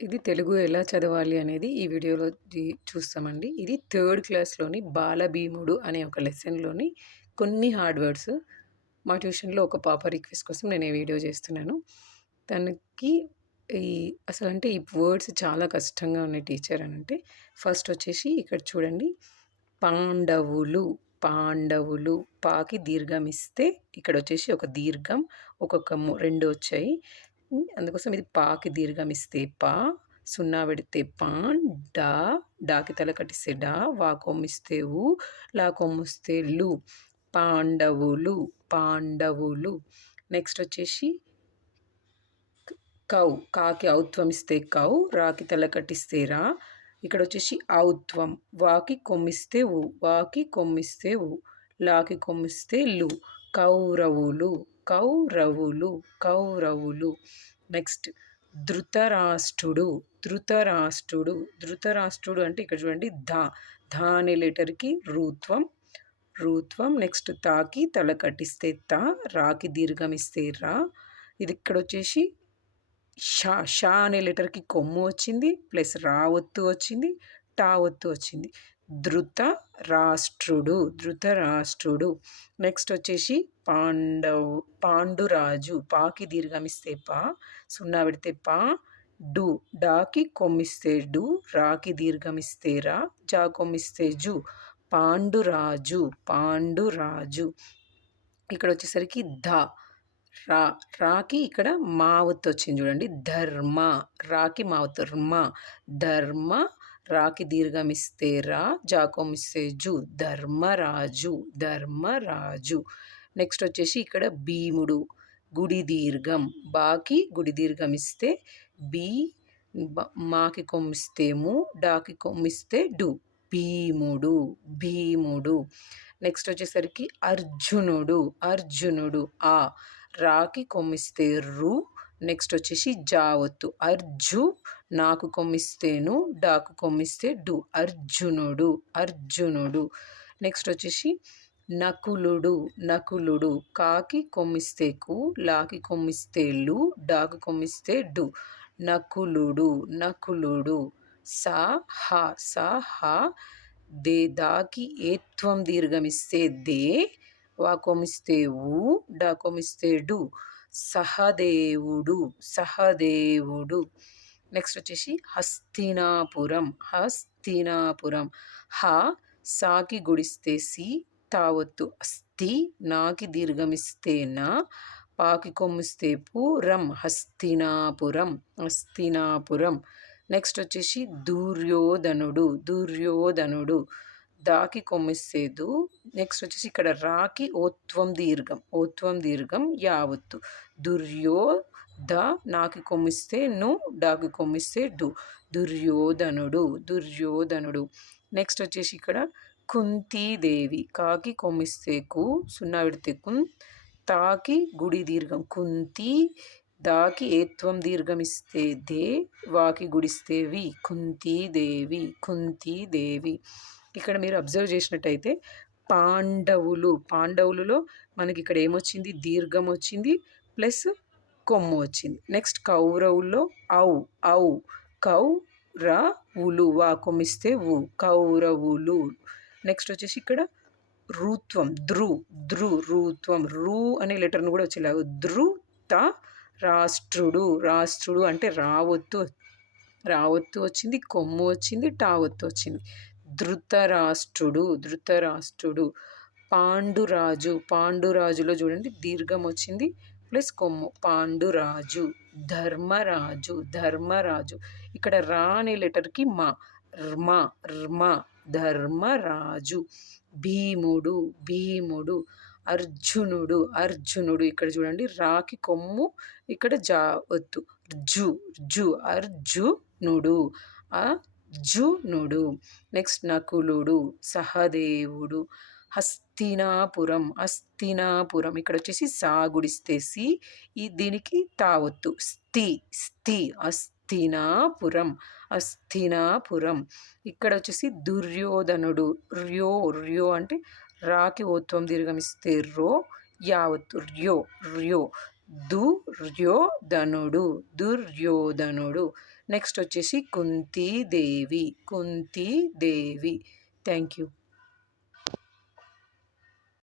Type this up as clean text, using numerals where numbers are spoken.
ఇది తెలుగు ఎలా చదవాలి అనేది ఈ వీడియోలో చూస్తామండి. ఇది థర్డ్ క్లాస్‌లోని బాలభీముడు అనే ఒక లెసన్‌లోని కొన్ని హార్డ్ వర్డ్స్. మా ట్యూషన్‌లో ఒక పాప రిక్వెస్ట్ కోసం నేను ఈ వీడియో చేస్తున్నాను. తనకి ఈ అసలంటే ఈ వర్డ్స్ చాలా కష్టంగా ఉన్నాయి టీచర్ అనంటే, ఫస్ట్ వచ్చేసి ఇక్కడ చూడండి. పాండవులు, పాండవులు పాకి దీర్ఘం ఇస్తే ఇక్కడొచ్చేసి ఒక దీర్ఘం, ఒక్కొక్క 2 వచ్చాయి. అందుకోసం ఇది పాకి దీర్ఘం ఇస్తే పా, సున్నా పెడితే పాన్, డా, డాకి తల కట్టిస్తే డా, వా కొమ్మిస్తే ఊ, లా కొమ్మొస్తే లు. పాండవులు, పాండవులు. నెక్స్ట్ వచ్చేసి కౌ, కాకి ఔత్వం ఇస్తే కౌ, రాకి తల కట్టిస్తే రా. ఇక్కడొచ్చేసి ఔత్వం, వాకి కొమ్మిస్తే ఊ, వాకి కొమ్మిస్తే ఊ, లాకి కొమ్మిస్తే లు. కౌరవులు, కౌరవులు, కౌరవులు. నెక్స్ట్ ధృతరాష్ట్రుడు, ధృతరాష్ట్రుడు, ధృతరాష్ట్రుడు అంటే ఇక్కడ చూడండి ధా, ధా అనే లెటర్‌కి రూత్వం, రూత్వం. నెక్స్ట్ తాకి తల కట్టిస్తే తా, రాకి దీర్ఘం ఇస్తే రా. ఇది ఇక్కడొచ్చేసి షా, షా అనే లెటర్‌కి కొమ్ము వచ్చింది, ప్లస్ రా ఒత్తు వచ్చింది, టా ఒత్తు వచ్చింది. ధృత రాష్ట్రుడు, ధృతరాష్ట్రుడు. నెక్స్ట్ వచ్చేసి పాండురాజు, పాకి దీర్ఘమిస్తే పా, సున్నా పెడితే పా, డు, డాకి కొమ్మిస్తే డు, రాకి దీర్ఘమిస్తే రా, జా కొమ్మిస్తే జు. పాండురాజు, పాండురాజు. ఇక్కడ వచ్చేసరికి ధ, రా, రాకి ఇక్కడ మా ఒత్తు వచ్చింది చూడండి. ధర్మ, రాకి మా ఒత్తు ర్మ, ధర్మ, రాకి దీర్ఘం ఇస్తే రా, జా కొమ్మిస్తే జు. ధర్మరాజు, ధర్మరాజు. నెక్స్ట్ వచ్చేసి ఇక్కడ భీముడు, గుడి దీర్ఘం, బాకి గుడి దీర్ఘం ఇస్తే బీ, మాకి కొమ్మిస్తే ము, డాకి కొమ్మిస్తే డు. భీముడు, భీముడు. నెక్స్ట్ వచ్చేసరికి అర్జునుడు, అర్జునుడు. ఆ, రాకి కొమ్మిస్తే రు, నెక్స్ట్ వచ్చేసి జా ఒత్తు. అర్జు, నాకు కొమ్మిస్తేను, డాకు కొమ్మిస్తే డు. అర్జునుడు, అర్జునుడు. నెక్స్ట్ వచ్చేసి నకులుడు, నకులుడు. కాకి కొమ్మిస్తే కు, లాకి కొమ్మిస్తే లు, డాకు కొమ్మిస్తే డు. నకులుడు, నకులుడు. సా, హ, సా, హ. దే, దాకి ఏత్వం దీర్ఘమిస్తే దే, వా కొమ్మిస్తే ఊ, డా కొమ్మిస్తే డు. సహదేవుడు, సహదేవుడు. నెక్స్ట్ వచ్చేసి హస్తినాపురం, హస్తినాపురం. హ, సాకి గుడిస్తే సి, తావొత్తు అస్థి, నాకి దీర్ఘమిస్తే నా, పాకి కొమ్మిస్తే పురం, హస్తినాపురం, హస్తినాపురం. నెక్స్ట్ వచ్చేసి దుర్యోధనుడు, దుర్యోధనుడు. దాకి కొమ్మిస్తే దు, నెక్స్ట్ వచ్చేసి ఇక్కడ రాకి ఓత్వం దీర్ఘం, ఓత్వం దీర్ఘం యావత్తు. దుర్యో, ద, నాకి కొమ్మిస్తే ను, డాకి కొమ్మిస్తే డు. దుర్యోధనుడు, దుర్యోధనుడు. నెక్స్ట్ వచ్చేసి ఇక్కడ కుంతీదేవి, కాకి కొమ్మిస్తే కు, సున్నా పెడితే కున్, తాకి గుడి దీర్ఘం కుంతి, దాకి ఏత్వం దీర్ఘం ఇస్తే దే, వాకి గుడిస్తే వి. కుంతీదేవి, కుంతీదేవి. ఇక్కడ మీరు అబ్జర్వ్ చేసినట్టయితే పాండవులు, పాండవులలో మనకి ఇక్కడ ఏమొచ్చింది, దీర్ఘం వచ్చింది, ప్లస్ కొమ్ము వచ్చింది. నెక్స్ట్ కౌరవుల్లో ఔ, ఔ, కౌ, ర, ఉలు, వా కొమ్మిస్తే ఊ, కౌరవులు. నెక్స్ట్ వచ్చేసి ఇక్కడ రుత్వం, ధృ, ధృ, రుత్వం, రు అనే లెటర్ను కూడా వచ్చేలాగా ధృత రాష్ట్రుడు, రాష్ట్రుడు అంటే రావొత్తు, రావొత్తు వచ్చింది, కొమ్ము వచ్చింది, టావొత్తు వచ్చింది. ధృతరాష్ట్రుడు, ధృతరాష్ట్రుడు. పాండురాజు, పాండురాజులో చూడండి దీర్ఘం వచ్చింది, ప్లస్ కొమ్ము. పాండురాజు. ధర్మరాజు, ధర్మరాజు. ఇక్కడ రా అనే లెటర్కి మా, ర్మ, ర్మ, ధర్మరాజు. భీముడు, భీముడు. అర్జునుడు, అర్జునుడు. ఇక్కడ చూడండి రాకి కొమ్ము, ఇక్కడ జా ఒత్తు. జు, జు, అర్జునుడు, అర్జునుడు. నెక్స్ట్ నకులుడు, సహదేవుడు. హస్తినాపురం, హస్తినాపురం. ఇక్కడ వచ్చేసి సా గుడిస్తే సి, ఈ దీనికి తావొత్తు. స్థి, స్థి, హస్తినాపురం, హస్తినాపురం. ఇక్కడ వచ్చేసి దుర్యోధనుడు, ర్యో, ర్యో అంటే రాకి ఓత్వం దీర్ఘమిస్తే రో, యావత్తు ర్యో, ర్యో. దుర్యోధనుడు, దుర్యోధనుడు. నెక్స్ట్ వచ్చేసి కుంతీదేవి, కుంతీదేవి. Thank you.